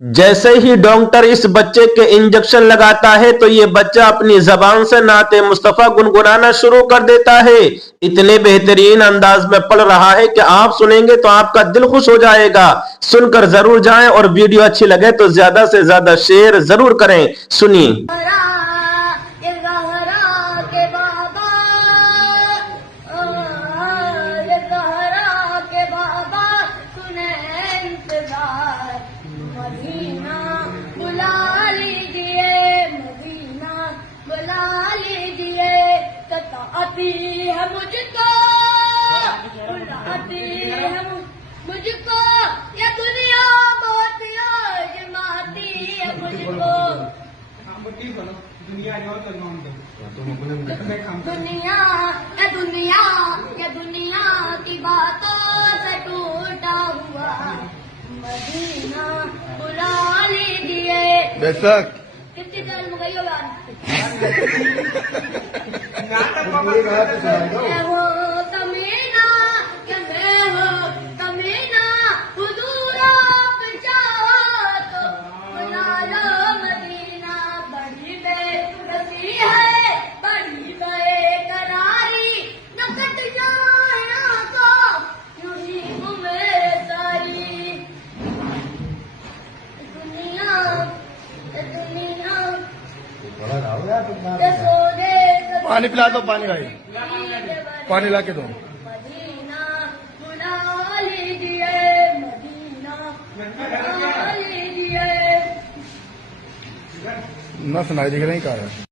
जैसे ही डॉक्टर इस बच्चे के इंजेक्शन लगाता है तो ये बच्चा अपनी जबान से नाते मुस्तफा गुनगुनाना शुरू कर देता है। इतने बेहतरीन अंदाज में पढ़ रहा है कि आप सुनेंगे तो आपका दिल खुश हो जाएगा। सुनकर जरूर जाएं और वीडियो अच्छी लगे तो ज्यादा से ज्यादा शेयर जरूर करें। सुनिए। मदीना बुला लीजिए, मदीना बुला लीजिए, सताती है मुझको, बुलाती है मुझको, ये दुनिया बहुत आजमाती है मुझको। दुनिया ये दुनिया की बातों से टूटा हुआ मदीना बुला लीजिए। बेशक कितनी देर में गई होगा? मैं हो कमीना कि मैं हो कमीना, हुजूर आप चाहो तो बुला लो मदीना। बड़ी बेबसी है, बड़ी बेकरारी, न कट जाए आंखों यूं ही घूमे सारी दुनिया। पानी पिला दो, पानी भाई, पानी ला के दो। मदीना बुला लीजिए, मदीना बुला लीजिए। ना सुनाई दिख रही कहा है।